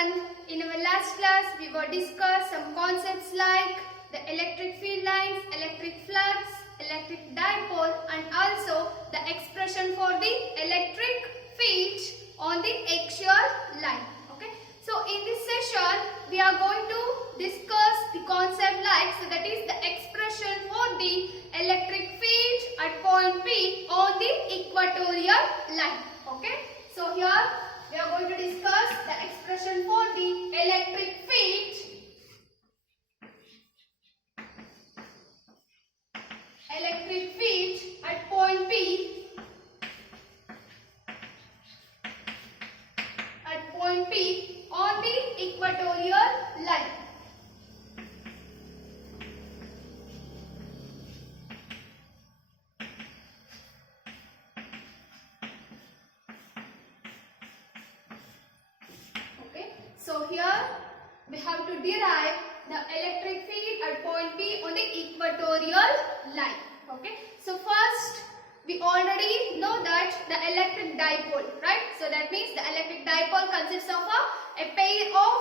everyone. In our last class, we were discussed some concepts like the electric field lines, electric flux, electric dipole, and also the expression for the electric field on the axial line. Okay. So in this session, we are going to discuss the concept like, so that is the expression for the electric field at point P on the equatorial line. Okay. So here we are going to discuss the expression for the electric field at point P on the equatorial line. So here we have to derive the electric field at point P on the equatorial line. Okay. So first we already know that the electric dipole, right? So that means the electric dipole consists of a pair of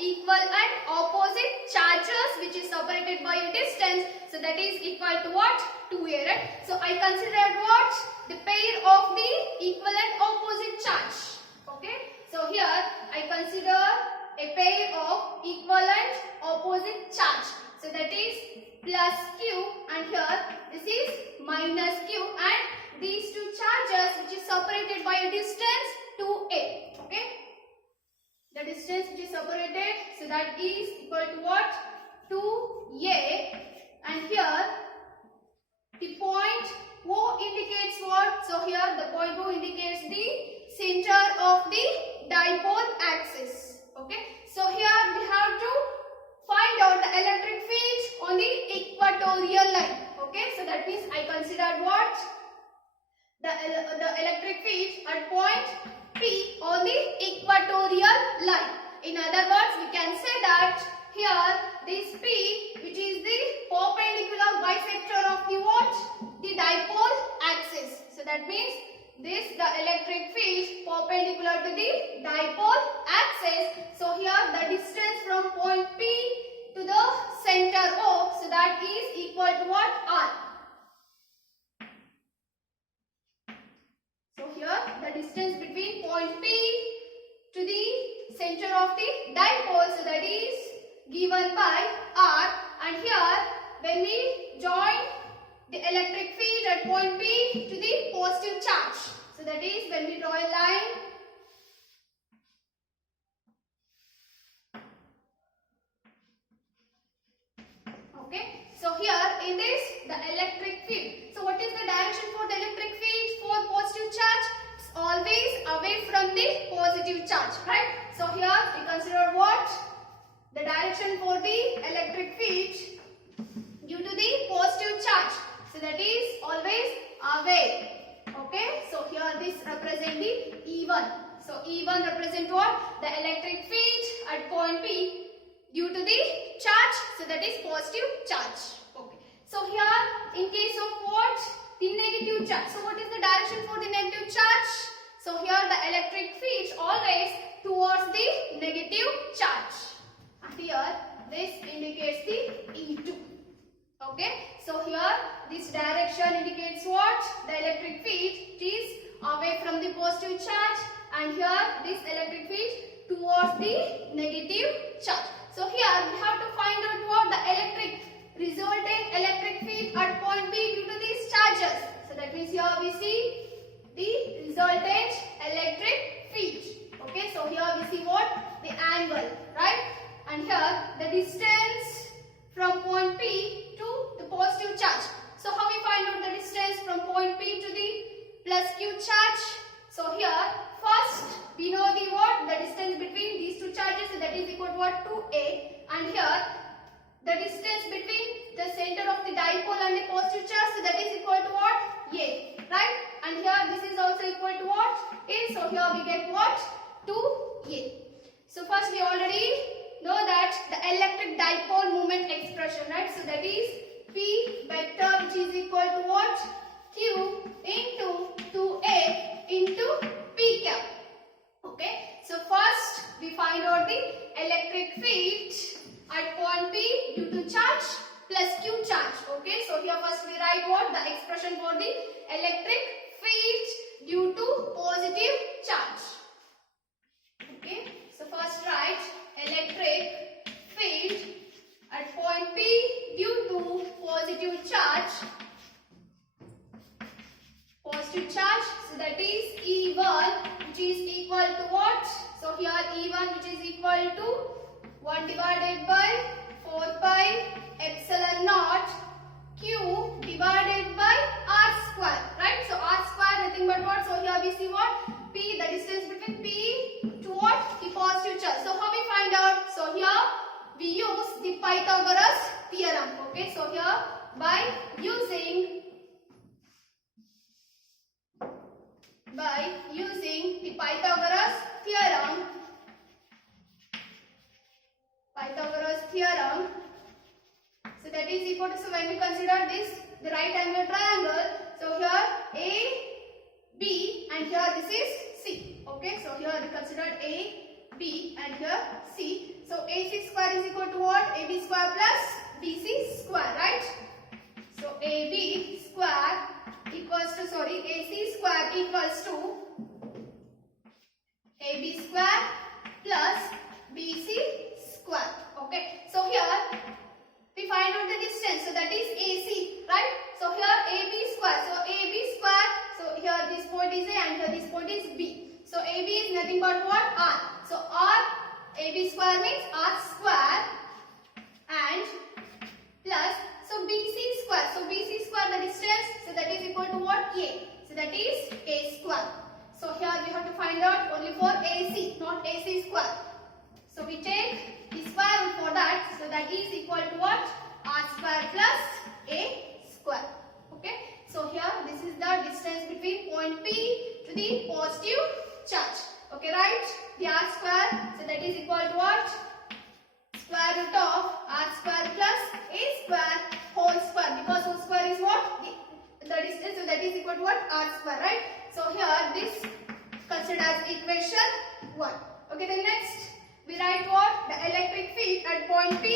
equal and opposite charges which is separated by a distance. So that is equal to what? 2a, right? So I considered what? The pair of the equal and opposite charge. Okay. So here I consider a pair of equal and opposite charge. So that is plus q, and here this is minus q, and these two charges which is separated by a distance 2a. Okay. The distance which is separated, so that is equal to what? 2a, and here the point O indicates what? So here the point O indicates the center of the dipole axis. Okay. So here we have to find out the electric field on the equatorial line. Okay. So that means I considered what? The electric field at point P on the equatorial line. In other words, we can say that here this P, which is the perpendicular bisector of the what? The dipole axis. So that means this the electric field perpendicular to the dipole axis. So here the distance from point P to the center O, so that is equal to what? R. So here the distance between point P to the center of the dipole, so that is given by R, and here when we join the electric field at point P to the positive charge, so that is when we draw a line okay. So here in this the electric field, so what is the direction for the electric field for positive charge? It's always away from the positive charge, right? So here we consider what? The direction for the electric field due to the positive charge, so that is always away. Okay, so here this represent the E1. So E1 represent what? The electric field at point P due to the charge, so that is positive charge. Okay. So here in case of what? The negative charge. So what is the direction for the negative charge? So here the electric field always towards the negative charge. And here this indicates the E2. Okay. So here this direction indicates what? The electric field is away from the positive charge, and here this electric field towards the negative charge. So here we have to find out what? The resulting electric field at point P due to these charges. So that means here we see the resultant electric field. Okay. So here we see what? The angle, right? And here the distance from point P to the positive charge. So how we find out the distance from point P to the plus Q charge? So here first we know the what? The distance between these two charges, so that is equal to what? 2a, and here the distance between the center of the dipole and the positive charge, so that is equal to what? A, right? And here this is also equal to what? A. So here we get what? 2a. So first we already know that the electric dipole moment expression, right? So that is P vector, which is equal to what? Q into 2a into P cap. Okay. So first we find out about the electric field at point P due to charge plus Q charge. Okay, so here first we write what? The expression for the electric field due to positive charge. Okay, so first write electric field at point P due to positive charge. Positive charge, so that is E1, which is equal to what? So here E1, which is equal to 1 divided by 4 pi epsilon naught Q divided by R square, right? So R square nothing but what? So here we see what? P, the distance between P to what? The positive charge. So how we find out? So here we use the Pythagoras theorem. Okay, so here by using the Pythagoras theorem, so that is equal to, so when we consider this, the right angle triangle, so here A, B and here this is C. Okay, so here we considered A, B and here C. So AC square is equal to what? AB square plus BC square, right? So AB square equals to, sorry, AC square equals to AB square plus BC square. Okay, so here we find out the distance, so that is AC, right? So here AB square, so AB square, so here this point is A and here this point is B. So AB is nothing but what? R. So R, AB square means R square and plus, so BC square, so BC square the distance, so that is equal to what? A. So that is A square. So here we have to find out only for AC, not AC square. So we take the square root for that, so that is equal to what? R square plus A square. Okay, so here this is the distance between point P to the positive charge. Okay, right? The R square, so that is equal to what? Square root of R square plus A square whole square, because whole square is what? The distance, so that is equal to what? R square, right? So here this considered as equation 1. Okay, then next we write what? The electric field at point P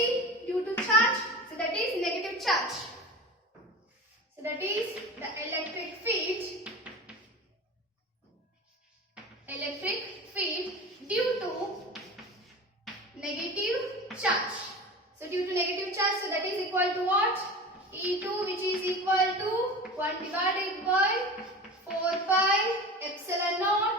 due to charge, so that is negative charge. So that is the electric field due to negative charge. So due to negative charge, so that is equal to what? E2, which is equal to 1 divided by 4 pi epsilon naught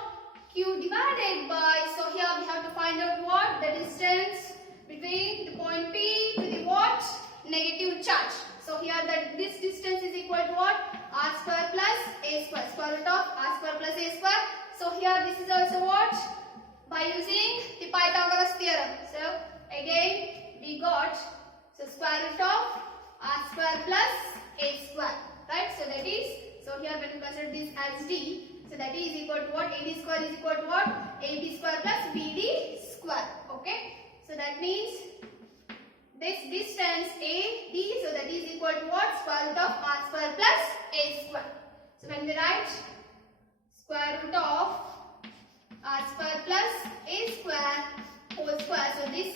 Q divided by, so here we have to find out what? The distance between the point P to the what? Negative charge. So here that this distance is equal to what? R square plus A square, square root of R square plus A square. So here this is also what? By using the Pythagoras theorem. So again we got, so square root of R square plus A square, right? So that is, so here when you consider this as D, so that is equal to what? AD square is equal to what? AB square plus BD square. Okay, so that means this distance AD, so that is equal to what? Square root of R square plus A square. So when we write square root of R square plus A square whole square, so this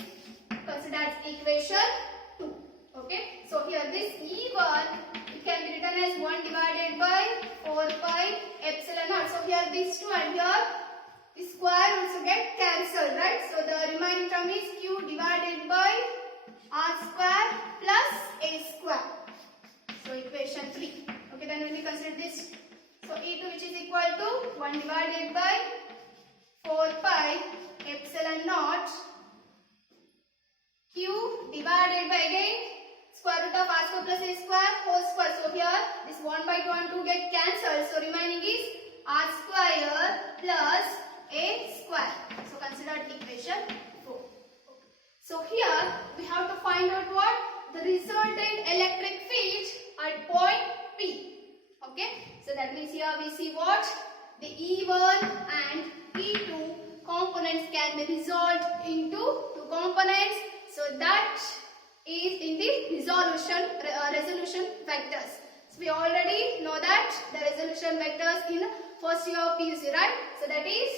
considered as equation 2. Okay, so here this E1, it can be written as 1 divided by 4 pi epsilon naught. So here these two and here the square also get cancelled, right? So the remaining term is Q divided by R square plus A square. So equation 3. Okay, then when we consider this, so E2 which is equal to 1 divided by 4 pi epsilon naught Q divided by again square root of R square plus A square whole square. So here this 1 by 2 and 2 get cancelled. So remaining is R square plus A square. So consider equation 4. Okay. So here we have to find out what? The resultant electric field at point P. Okay. So that means here we see what? The E1 and E2 components can be resolved into two components. So that is in the resolution vectors. So we already know that the resolution vectors in first year of PUC, right? So that is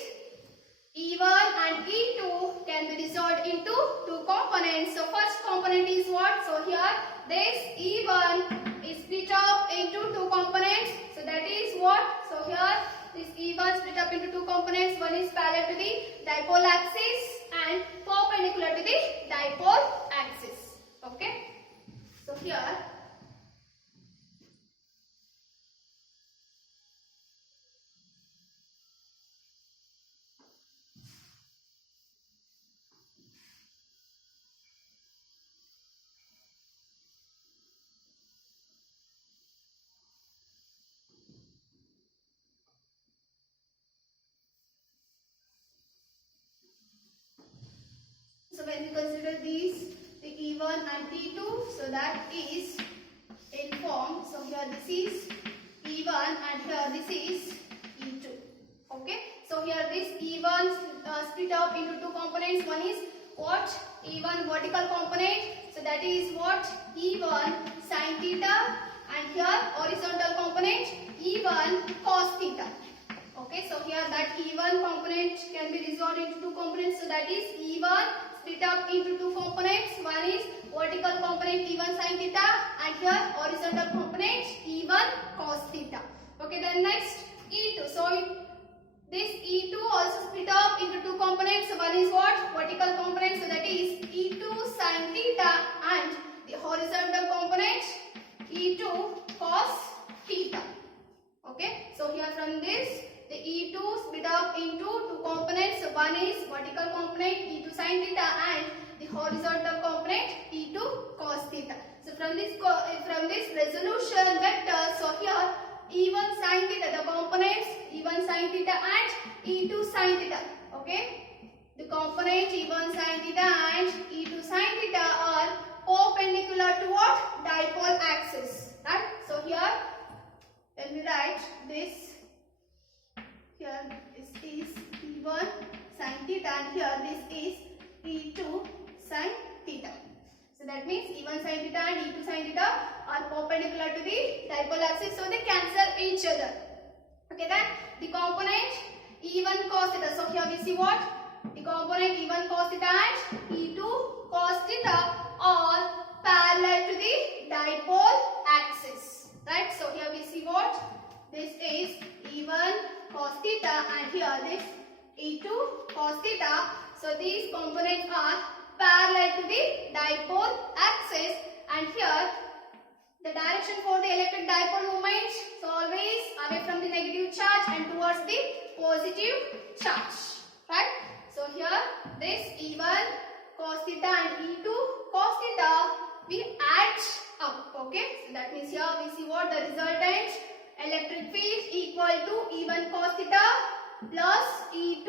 E1 and E2 can be resolved into two components. So first component is what? So here this E1 is split up into two components. So that is what? So here this E1 split up into two components. One is parallel to the dipole axis and perpendicular to the dipole axis. Okay. So here when we consider these, the E1 and E2, so that is in form. So here this is E1 and here this is E2. Okay. So here this E1 split up into two components. One is what? E1 vertical component. So that is what? E1 sin theta, and here horizontal component E1 cos theta. Okay. So here that E1 component can be resolved into two components. So that is E1 split up into two components. One is vertical component E1 sin theta, and here horizontal component E1 cos theta. Okay, then next E2. So this E2 also split up into two components. So one is what? Vertical component. So that is E2 sin theta, and the horizontal component E2 cos theta. Okay, so here from this, the E2 split up into two components. So one is vertical component E2 sin theta, and the horizontal component E2 cos theta. So from this resolution vector, so here E1 sin theta, the components E1 sin theta and E2 sin theta. Okay, the component E1 sin theta and E2 sin theta are perpendicular to what? Dipole axis. Right. So here when we write this, here this is E1 sin theta, and here this is E2 sin theta. So that means E1 sin theta and E2 sin theta are perpendicular to the dipole axis, so they cancel each other. Okay, then the component E1 cos theta. So here we see what? The component E1 cos theta and E2 cos theta are parallel to the dipole axis. Right? So here we see what? This is E1 cos theta, and here this E2 cos theta. So these components are parallel to the dipole axis, and here the direction for the electric dipole moment is always away from the negative charge and towards the positive charge. Right? So here this E1 cos theta and E2 cos theta we add up. Okay, so that means here we see what? The resultant electric field equal to E1 cos theta plus E2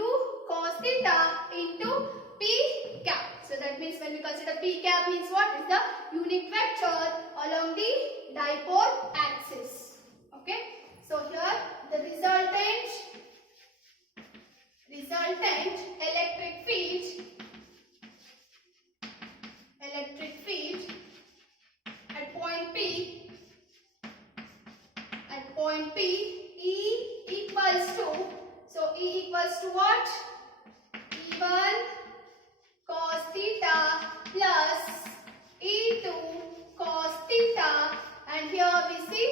cos theta into P cap. So that means when we consider P cap means what? Is the unit vector along the dipole axis. Okay. So here the resultant electric field at point P, E equals to, so E equals to what? E1 cos theta plus E2 cos theta, and here we see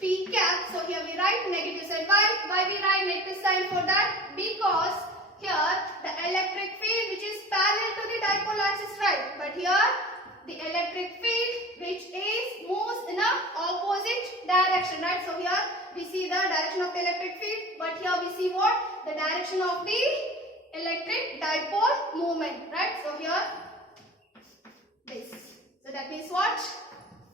P cap. So here we write negative sign. Why we write negative sign for that? Because here the electric field which is parallel to the dipole axis, right? But here the electric field which is moves in a opposite direction, right? So here we see the direction of the electric field, but here we see what? The direction of the electric dipole movement, right? So here this. So that means what?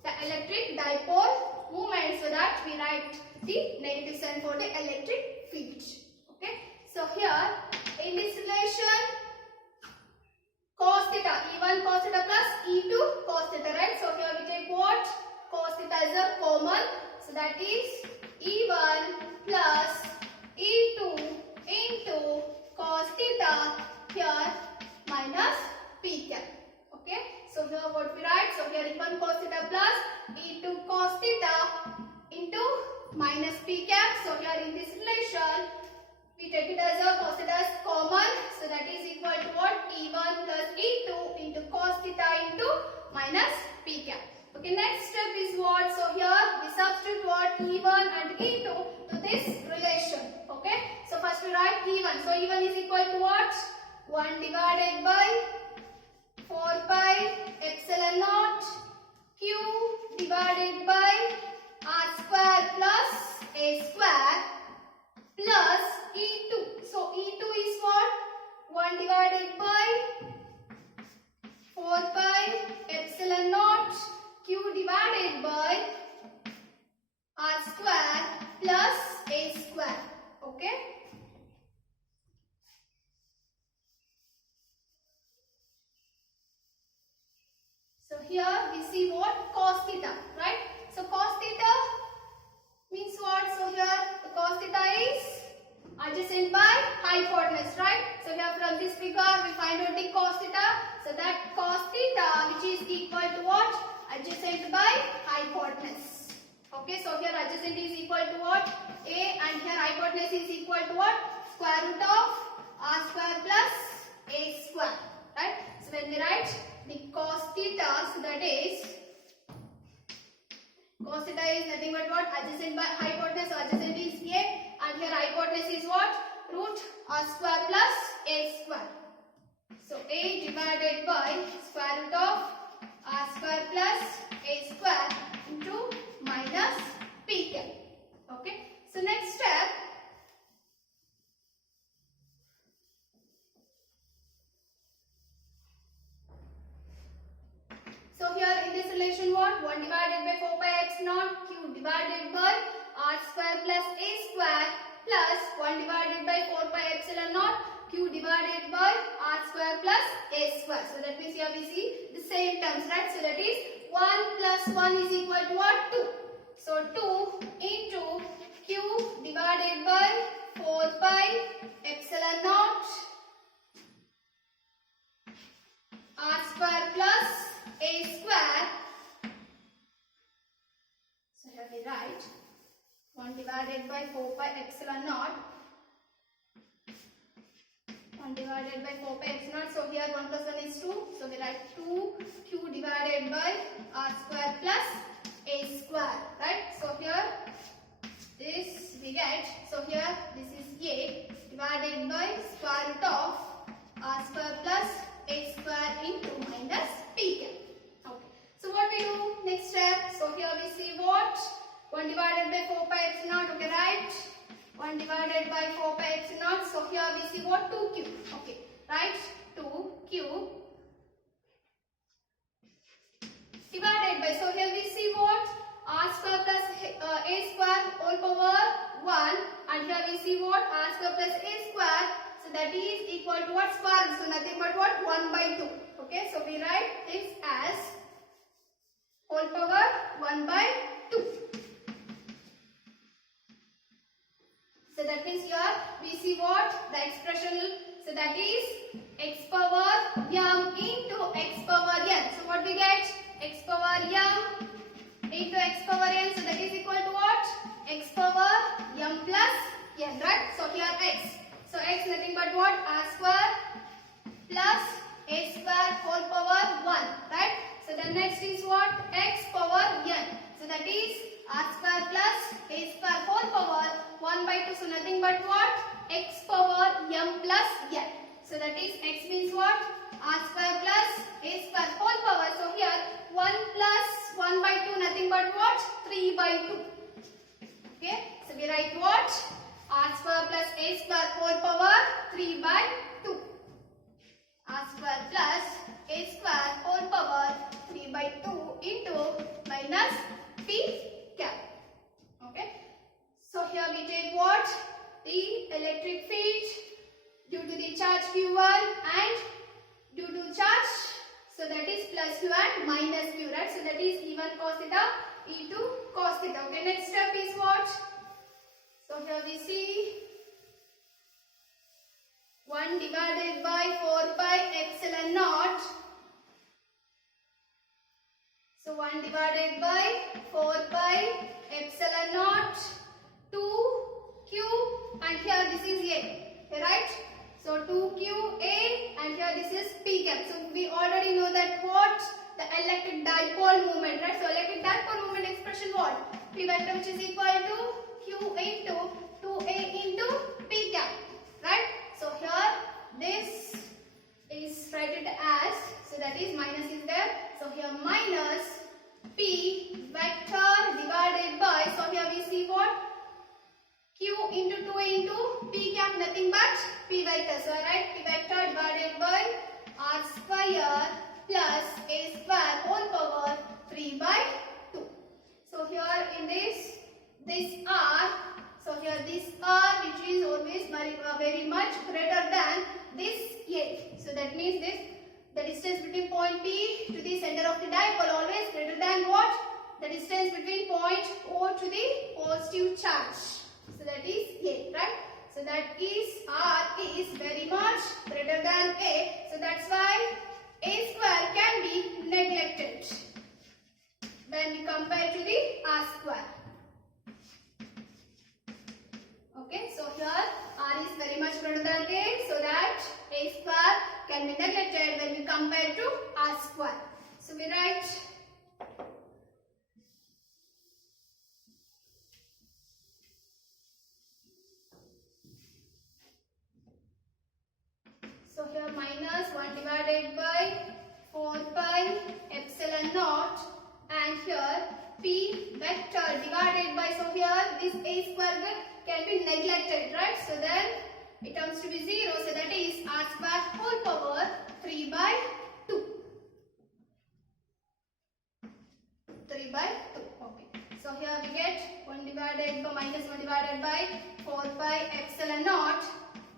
The electric dipole movement. So that we write the negative sign for the electric field. Okay. So here in this relation, cos theta, E1 cos theta plus E2 cos theta, right? So here we take what? Cos theta is a common. So that is E1 plus E2 into cos theta, here minus P cap. Okay. So here what we write? So here E1 cos theta plus E2 cos theta into minus P cap. So here in this relation we take it as a cos theta is common. So that is equal to what? E1 plus minus P cap. Okay, next step is what? So here we substitute what? E1 and E2 to this relation. Okay, so first we write E1. So E1 is equal to what? 1 divided by 4 pi epsilon naught Q divided by R square plus A square plus E2. So E2 is what? 1 divided by 4 pi epsilon naught Q divided by R square plus A square. Okay. So here we see what? Cos theta, right? So cos theta means what? So here the cos theta is adjacent by hypotenuse, right? So here from this figure we find out the cos theta. So that cos theta which is equal to what? Adjacent by hypotenuse. Okay, so here adjacent is equal to what? A, and here hypotenuse is equal to what? Square root of R square plus A square, right? So when we write the cos theta, so that is cos theta is nothing but what? Adjacent by hypotenuse. So adjacent is A, and here hypotenuse is what? Root R square plus A square. So A divided by square root of R square plus A square into minus P cap. Okay. So next step. So here in this relation what? 1 divided by 4 pi x naught Q divided by R square plus A square plus 1 divided by 4 pi epsilon naught Q divided by R square plus A square. So that means here we see the same terms, right? So that is 1 plus 1 is equal to what? 2. So 2 into Q divided by 4 pi epsilon naught R square plus A square. So here we write 1 divided by 4 pi epsilon naught 1 divided by 4 pi epsilon naught. So here 1 plus 1 is 2. So we write 2 Q divided by R square plus A square, right? So here this we get. So here this is A divided by square root of R square plus A square into minus P cap. Okay. So what we do next step? So here we see what? 1 divided by 4 pi epsilon naught. Okay, right? 1 divided by 4 pi epsilon naught. So here we see what? 2q. Okay, right? 2q divided by. So here we see what? R square plus A square whole power 1. And here we see what? R square plus A square. So that is equal to what? Square root. So nothing but what? 1 by 2. Okay, so we write this as whole power 1 by 2. So that means here we see what? The expression. So that is x power m into x power n. So what we get? X power m into x power n. So that is equal to what? X power m plus n, right? So here x. So x nothing but what? R square plus A square whole power 1, right? So then next is what? X power n. So that is R square plus A square whole power 1 by 2. So nothing but what? X power m plus n. So that is x means what? R square plus A square whole power. So here 1 plus 1 by 2 nothing but what? 3 by 2. Okay. So we write what? R square plus A square whole power 3 by 2. R square plus A square whole power 3 by 2 into minus P cap. Okay. So here we take what? The electric field due to the charge Q1 and due to charge. So that is plus Q and minus Q, right? So that is E1 cos theta, E2 cos theta. Okay. Next step is what? So here we see 1 divided by 4 pi epsilon naught. So 1 divided by 4 pi epsilon naught 2q, and here this is A, right? So 2qa, and here this is P cap. So we already know that what? The electric dipole moment, right? So electric dipole moment expression what? P vector which is equal to Q into 2A into P cap, right? So here this is write it as, so that is minus is there. So here minus P vector divided by, so here we see what? Q into 2A into P cap, nothing but P vector. So I write P vector divided by R square plus A square whole power 3 by 2. So here in this R, so here this R which is always very much greater than this A. So that means this, the distance between point P to the center of the dipole always greater than what? The distance between point O to the positive charge. So that is A, right? So that is R is very much greater than A. So that's why A square can be neglected when we compare to the R square. Okay, so here R is very much greater than A, so that A square can be neglected when we compare to R square. So we write so here minus 1 divided by 4 pi epsilon naught, and here P vector divided by, so here this A square can be neglected, right? So then it comes to be 0, so that is R square whole power 3 by 2. 3 by 2, okay. So here we get 1 divided by minus 1 divided by 4 pi epsilon naught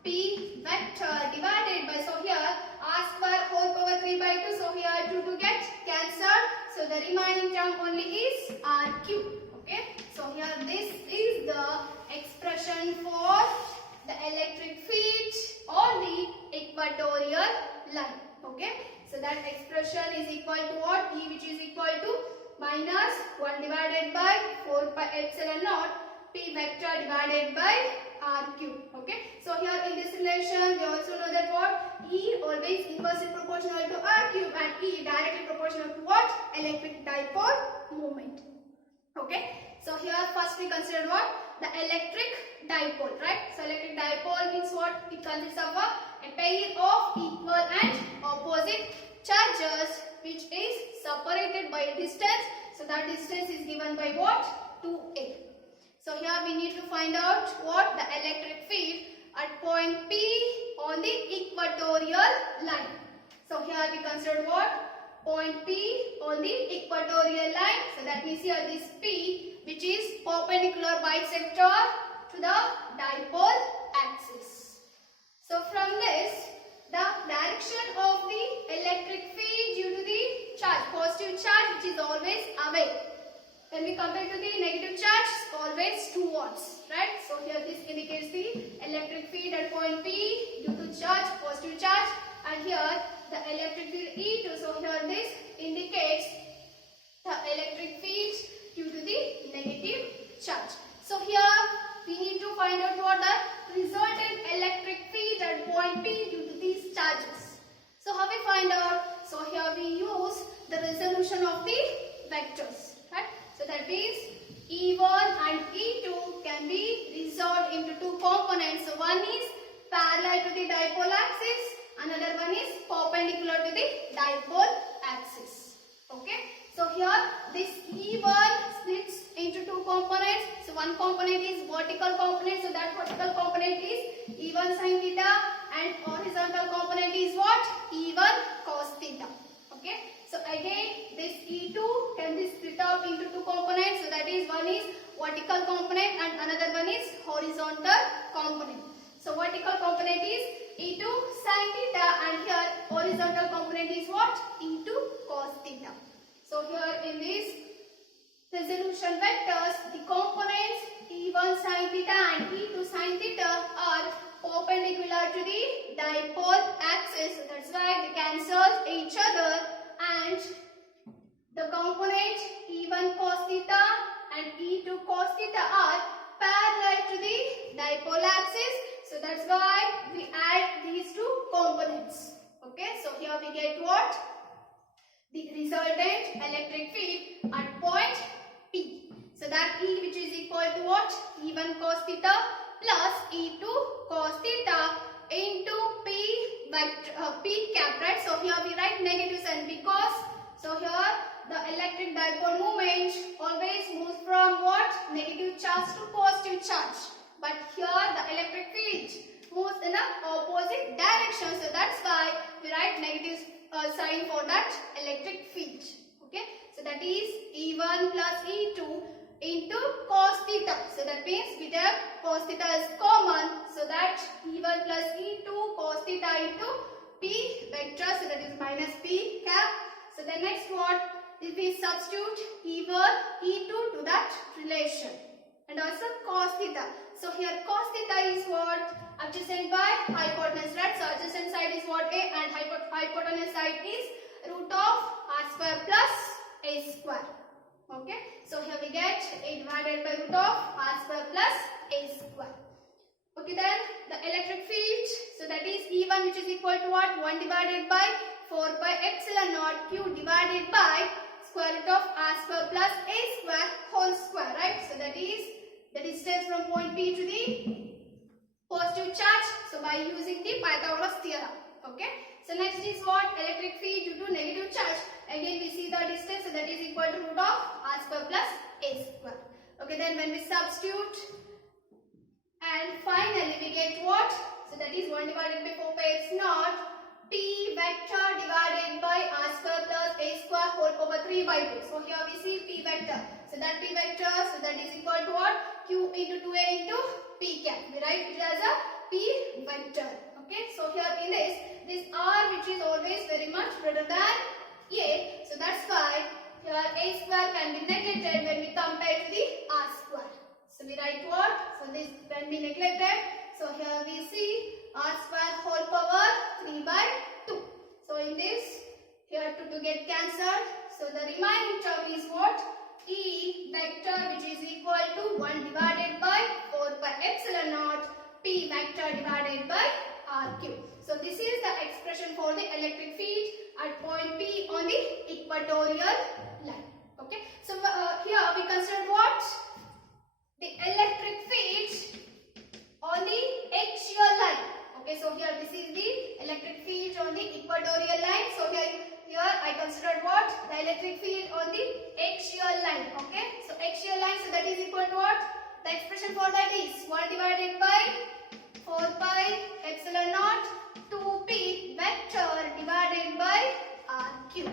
P vector divided by, so here R square whole power 3 by 2, so here 2 to get cancelled, so the remaining term only is R cube, okay. So here this is the expression for the electric field on the equatorial line, okay. So that expression is equal to what? E which is equal to minus 1 divided by 4 pi epsilon naught P vector divided by R cube, okay. So here in this relation we also know that what? E always inversely proportional to R cube and E directly proportional to what? Electric dipole moment, okay. So here first we consider what? The electric dipole, right? So electric dipole means what? It consists of a pair of equal and opposite charges which is separated by a distance. So that distance is given by what? 2A. So here we need to find out what? The electric field at point P on the equatorial line. So here we consider what? Point P on the equatorial line. So that means here this P which is perpendicular bisector to the dipole axis. So from this, the direction of the electric field due to the charge, positive charge which is always away. When we compare to the negative charge, always towards, right? So here this indicates the electric field at point P due to charge, positive charge, and here the electric field E2. So here this indicates the electric field due to the negative charge. So here we need to find out what the resultant electric field at point P due to these charges. So how we find out? So here we use the resolution of the vectors, right? So that means E1 and E2 can be resolved into two components. So one is parallel to the dipole axis, another one is perpendicular to the dipole axis. Okay. So here this E1 splits into two components. So one component is vertical component. So that vertical component is E1 sin theta, and horizontal component is what? E1 cos theta. Okay. So again this E2 can be split up into two components. So that is one is vertical component and another one is horizontal component. So vertical component is E2 sin theta and here horizontal component is what? E2 cos theta. So here in these resolution vectors, the components E1 sin theta and E2 sin theta are perpendicular to the dipole axis. So that's why they cancel each other, and the component E1 cos theta and E2 cos theta are parallel to the dipole axis. So that's why we add these two components. Okay, so here we get what? the resultant electric field at point P. So that E, which is equal to what? E1 cos theta plus E2 cos theta into P vector, P cap, right? So here we write negative sign because, so here the electric dipole moment always moves from what? Negative charge to positive charge. But here the electric field moves in a opposite direction. So that's why we write negative sign for that electric field. Okay. So that is E1 plus E2 into cos theta. So that means we have cos theta is common. So that E1 plus E2 cos theta into P vector. So that is minus P cap. So the next what? If we substitute E1, E2 to that relation. And also cos theta. So here cos theta is what? Adjacent by hypotenuse, right? So adjacent side is what? A, and hypotenuse side is root of r square plus a square. Okay. So here we get a divided by root of r square plus a square. Okay, then the electric field. So that is E1, which is equal to what? 1 divided by 4 pi epsilon naught q divided by square root of r square plus a square whole square, right? So that is the distance from point P to the positive charge. So by using the Pythagoras theorem. Okay. So next is what? Electric field due to negative charge. Again we see the distance. So that is equal to root of r square plus a square. Okay. Then when we substitute, and finally we get what? So that is 1 divided by 4 pi x naught P vector divided by r square plus a square whole over 3 by 2. So here we see P vector. So that P vector, so that is equal to what? Q into 2a into P cap. We write it as a P vector. Okay. So here in this r, which is always very much greater than a. So that's why here a square can be neglected when we compare to the r square. So we write what? So this can be neglected. So here we see r square whole power 3 by 2. So in this, here 2 get cancelled. So the remaining term is what? E vector, which is equal to 1 divided by 4 pi epsilon naught P vector divided by r cube. So this is the expression for the electric field at point P on the equatorial line. Okay. So here we consider what? The electric field on the axial line. Okay, so here this is the electric field on the equatorial line. So here I considered what? The electric field on the axial line. Okay, so axial line, so that is equal to what? The expression for that is 1 divided by 4 pi epsilon naught 2p vector divided by r cube.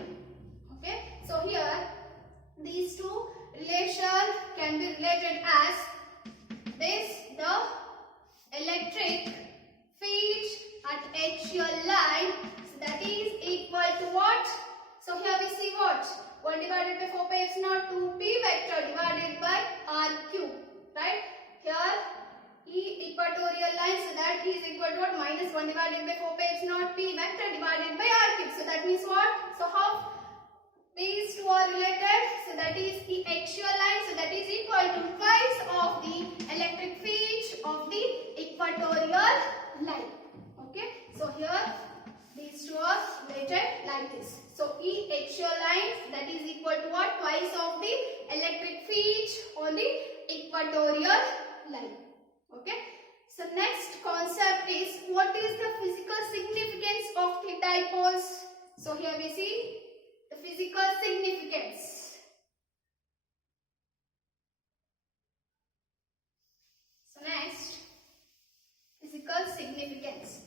Okay, so here these two relations can be related as this, the electric field at axial line, so that is equal to what? So here we see what? 1 divided by 4 pi epsilon naught 2p vector divided by r cube, right? Here E equatorial line, so that is equal to what? Minus 1 divided by 4 pi epsilon naught p vector divided by r cube. So that means what? So how these two are related? So that is the axial line, so that is equal to twice of the electric field of the equatorial line. Okay, so here these two are related like this. So E axial line, that is equal to what? Twice of the electric field on the equatorial line. Okay, so next concept is what is the physical significance of the dipoles. So here we see the physical significance. So next, physical significance.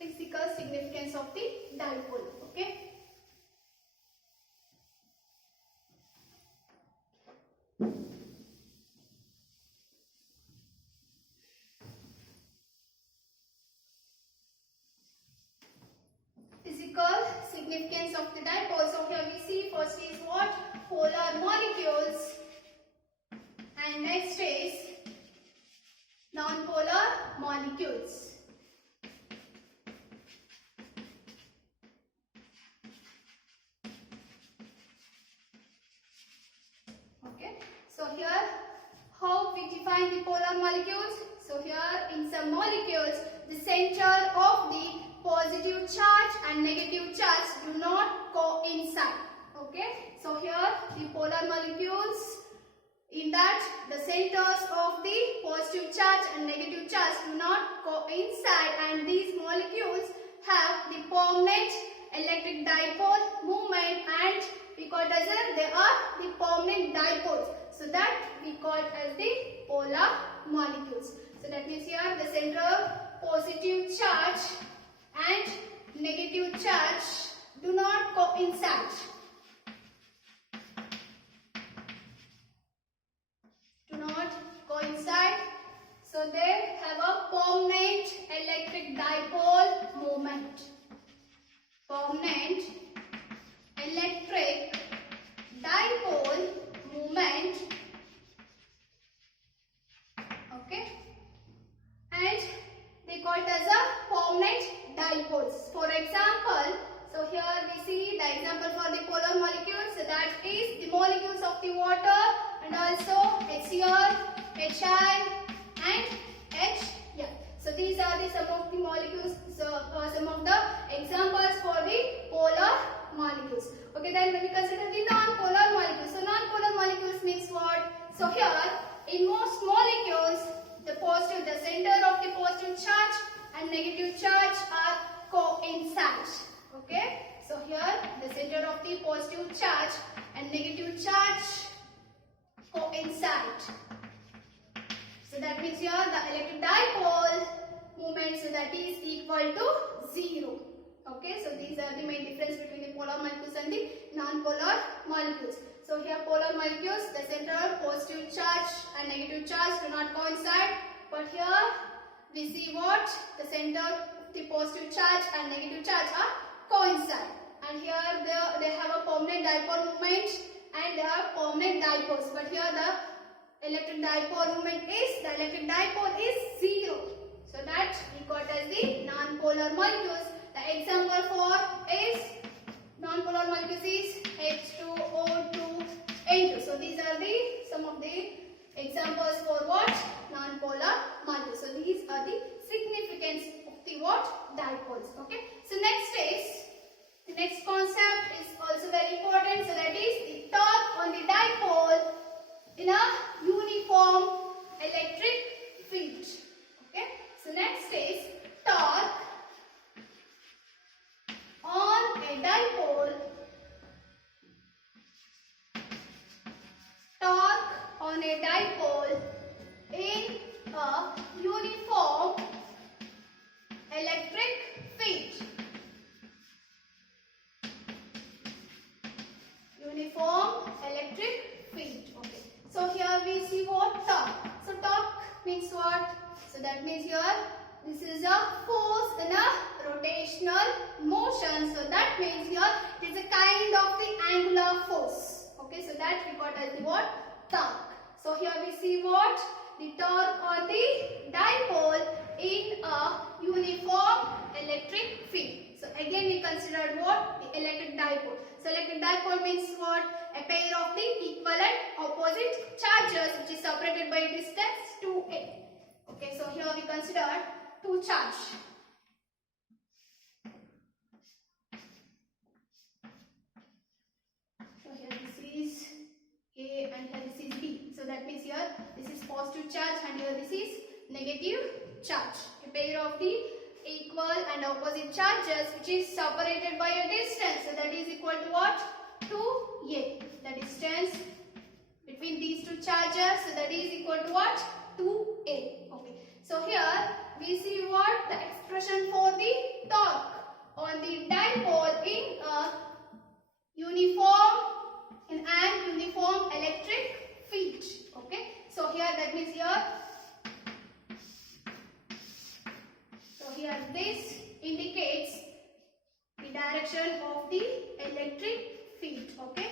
Physical significance of the dipole. Okay. Physical significance of the dipole. So here we see first is what? Polar molecules, and next is non-polar molecules. Okay, so here we define the polar molecules. So here in some molecules, the center of the positive charge and negative charge do not coincide. Okay, so here the polar molecules, in that the centers of the positive charge and negative charge do not coincide, and these molecules have the permanent electric dipole moment, and we call it as they are the permanent dipoles. So that we call it as the polar molecules. So that means here the center of positive charge and negative charge do not coincide. Do not coincide. So they have a permanent electric dipole moment. Permanent electric dipole moment. Okay. And they call it as a permanent dipoles. For example, so here we see the example for the polar molecules. So that is the molecules of the water, and also HCl, HI and HF. So these are the some of the molecules, some of the examples for the polar molecules. Okay, then when we consider the non-polar molecules. So non-polar molecules means what? So here in most molecules, the center of the positive charge and negative charge are coincide. Okay, so here the center of the positive charge and negative charge coincide. So that means here the electric dipole moment, so that is equal to 0. Okay, so these are the main difference between the polar molecules and the non-polar molecules. So here polar molecules, the center of positive charge and negative charge do not coincide, but here we see what? The center of the positive charge and negative charge are coincide, and here they have a permanent dipole moment and they are permanent dipoles, but here the electric dipole moment is, the electric dipole is 0. So that we got as the non-polar molecules. The example for is non-polar molecules is H2O2 N2. So these are the some of the examples for what? Non-polar molecules. So these are the significance of the what? Dipoles. Okay. So the next concept is also very important. So that is the torque on the dipole in a uniform electric field. Okay. So next is torque on a dipole. Torque on a dipole in a uniform electric field. Uniform electric field. Okay. So here we see what? Torque. So torque means what? So that means here this is a force in a rotational motion. So that means here it is a kind of the angular force. Okay, so that we got as the what? Torque. So here we see what? The torque on the dipole in a uniform electric field. So again we considered what? The electric dipole. So electric dipole means what? A pair of the equivalent opposite charges which is separated by a distance 2a. Okay, so here we considered two charges. So here this is A and here this is B. So that means here this is positive charge and here this is negative charge. A pair of the equal and opposite charges which is separated by a distance. So that is equal to what? 2a. The distance between these two charges, so that is equal to what? 2a. Okay. So here we see what? The expression for the torque on the dipole in a uniform electric field. Okay. So here that means here. So here this indicates the direction of the electric field. Okay.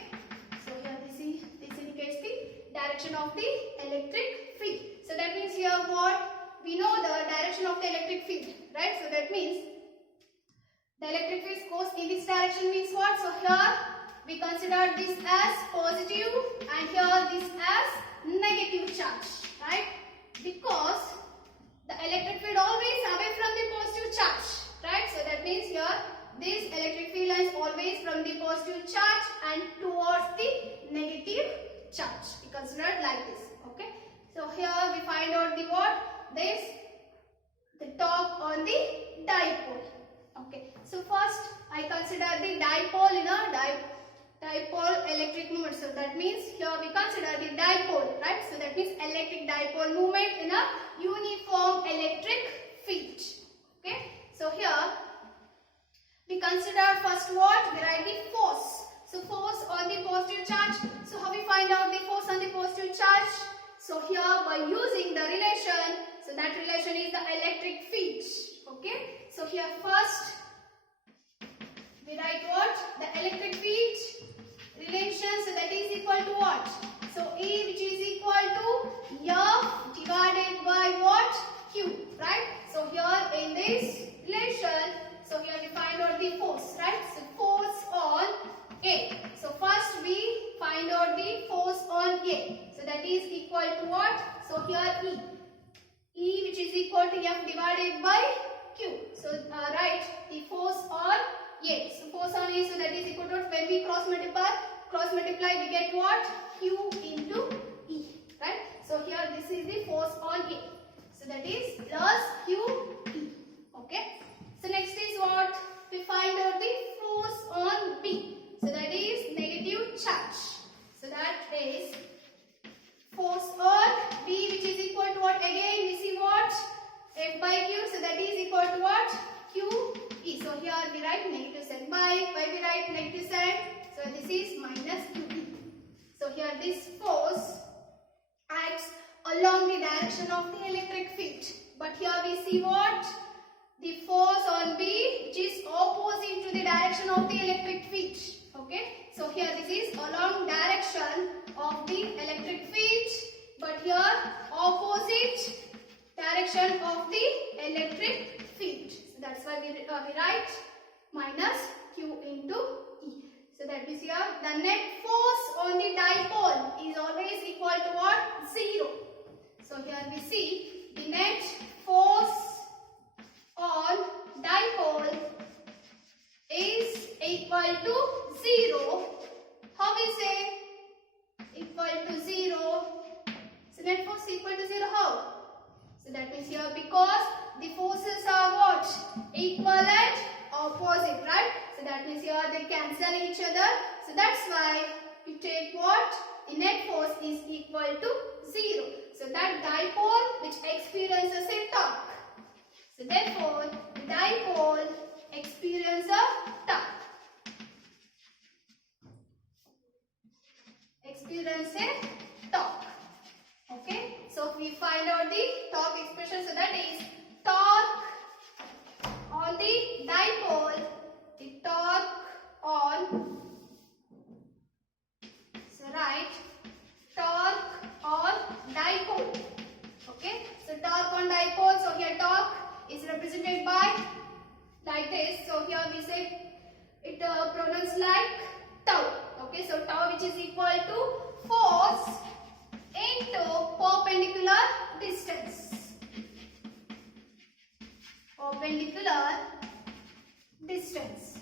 So here this indicates the direction of the electric field. So that means here what? We know the direction of the electric field, right? So that means the electric field goes in this direction means what? So here we consider this as positive and here this as negative charge, right? what? The negative charge. We consider it like this. Okay. So here we find out the what? This, the torque on the dipole. Okay. So first I consider the dipole in a dipole electric movement. So that means here we consider the dipole, right? So that means electric dipole movement in a uniform electric field. Okay. So here we consider first what? We write the force. So force on the positive charge. So how we find out the force on the positive charge? So here by using the relation. So that relation is the electric field. Okay. So here first we write what? The electric field relation. So that is equal to what? So E, which is equal to F divided by what? Q, right? So here in this relation, so here we find out the force, right? So force on A. So first we find out the force on A. So that is equal to what? So here E. E, which is equal to F divided by Q. So write the force on A. So force on A, so that is equal to, when we cross multiply we get what? Q into E, right? So here this is the force on A. So that is plus Q E. Okay. So next is what? We find out the force on B. So that is negative charge. So that is force on B, which is equal to what? Again we see what? F by Q. So that is equal to what? Q E. So here we write negative sign. Why we write negative sign? So this is minus Q E. So here this force acts along the direction of the electric field. But here we see what? The force on B, which is opposite to the direction of the electric field. Okay. So here this is along direction of the electric field. But here opposite direction of the electric field. So that's why we write minus Q into E. So that means here the net force on the dipole is always equal to what? 0. So here we see the net force on dipole is equal to 0. How we say equal to 0? So net force equal to 0 how? So that means here because the forces are what? Equal and opposite, right? So that means here they cancel each other. So that's why we take what? The net force is equal to 0. So that dipole which experiences a torque. So therefore the dipole experiences a torque. Experience a torque. Okay. So we find out the torque expression. So that is torque on the dipole. The torque on, so right, torque on dipole. Okay. So torque on dipole. So here torque is represented by like this. So here we say it pronounced like tau. Okay. So tau, which is equal to force into perpendicular distance. Perpendicular distance.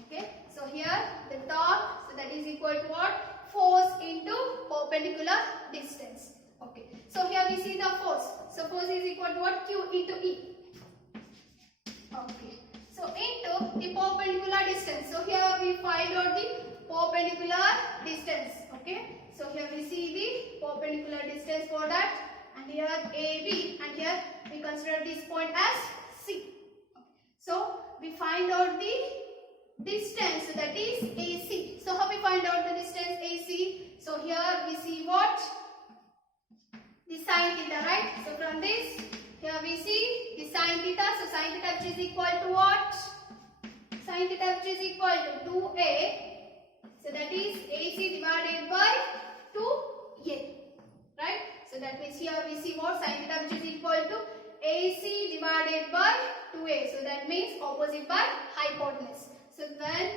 Okay. So here the torque, so that is equal to what? Force into perpendicular distance. Okay. So here we see the force. So force is equal to what? Q into E. Okay. So into the perpendicular distance. So here we find out the perpendicular distance. Okay. So here we see the perpendicular distance for that. And here AB, and here we consider this point as C. So we find out the distance, so that is AC. So how we find out the distance AC? So here we see what? The sine theta, right? So from this, here we see the sine theta. So sine theta which is equal to what? Sine theta which is equal to 2A. So that is AC divided by 2A. Right? So that means here we see what? Sine theta which is equal to AC divided by 2A. So that means opposite by hypotenuse. So when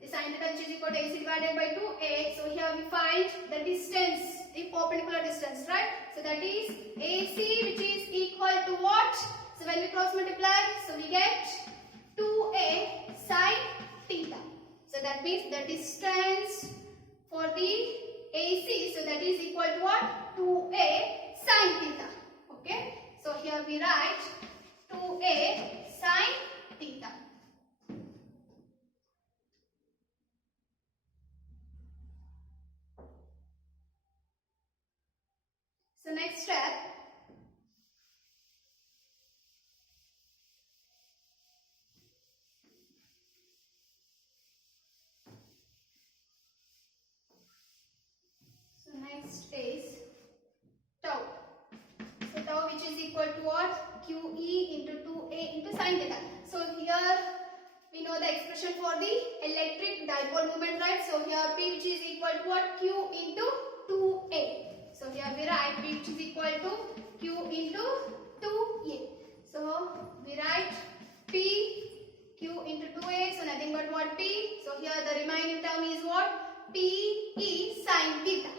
the sine theta which is equal to AC divided by 2A. So here we find the distance, the perpendicular distance, right? So that is AC which is equal to what? So when we cross multiply, so we get 2A sine theta. So that means the distance for the AC, so that is equal to what? 2a sin theta. Okay. So here we write 2a sin theta. So next step. So next is tau. So tau which is equal to what? QE into 2a into sin theta. So here we know the expression for the electric dipole moment, right? So here P which is equal to what? Q into 2a. So here we write P which is equal to Q into 2a. So we write P Q into 2a. So nothing but what? P. So here the remaining term is what? PE sin theta.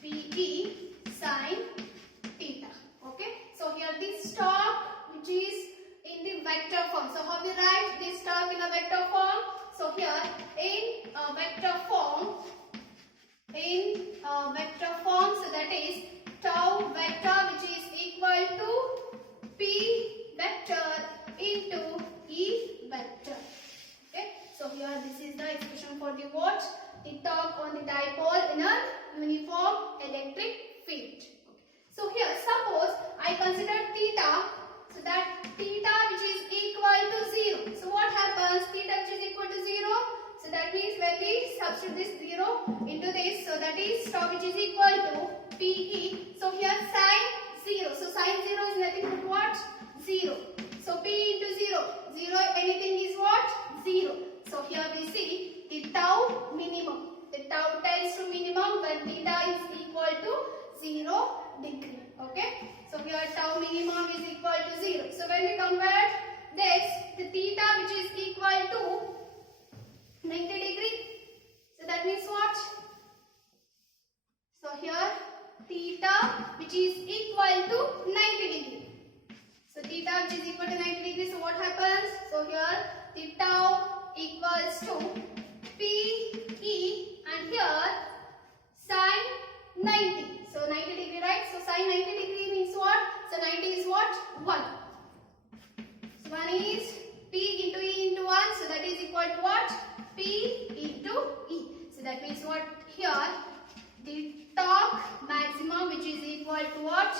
PE sin theta. Okay. So here this torque which is in the vector form. So how we write this torque in a vector form? So here in a vector form, so that is tau vector which is equal to P vector into E vector. Okay. So here this is the expression for the what? The torque on the dipole in a uniform electric field. Okay. So here suppose I consider theta, so that theta which is equal to 0. So what happens? Theta which is equal to 0. So that means when we substitute this 0 into this, so that is tau which is equal to PE. So here sin 0. So sin 0 is nothing but what? 0. So P into 0. 0 anything is what? 0. So here we see the tau minimum. The tau tends to minimum when theta is equal to 0 degree. Okay. So here tau minimum is equal to 0. So when we convert this, the theta which is equal to 90 degree. So that means what? So here theta which is equal to 90 degree. So theta which is equal to 90 degree. So what happens? So here the tau equals to PE and here sin 90. So 90 degree, right? So sin 90 degree means what? So 90 is what? 1. So 1 is P into E into 1. So that is equal to what? P into E. So that means what? Here the torque maximum which is equal to what?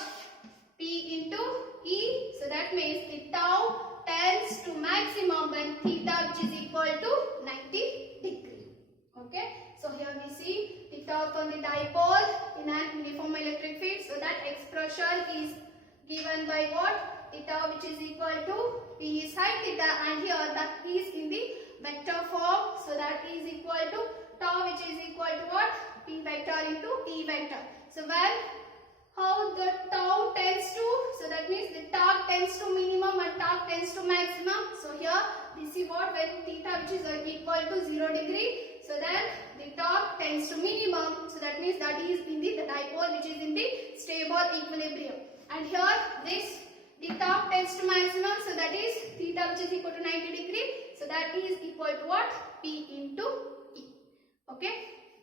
P into E. So that means the tau tends to maximum when theta which is equal to 90 degree. Okay. So here we see the torque on the dipole in an uniform electric field. So that expression is given by what? The tau which is equal to P sin theta, and here that is in the vector form. So that is equal to tau which is equal to what? P vector into E vector. So when how the tau tends to, so that means the torque tends to minimum and torque tends to maximum. So here this is what? When theta which is equal to 0 degree. So then the torque tends to minimum. So that means that is in the dipole which is in the stable equilibrium. And here this the torque tends to maximum. So that is theta which is equal to 90 degree. So that is equal to what? P into E. Okay.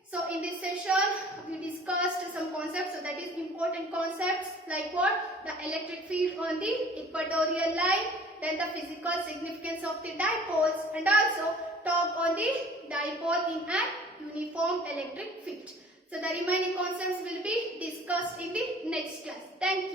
So in this session we discussed some concepts. So that is important concepts like what? The electric field on the equatorial line, then the physical significance of the dipoles, and also torque on the dipole in an uniform electric field. So the remaining concepts will be discussed in the next class. Thank you.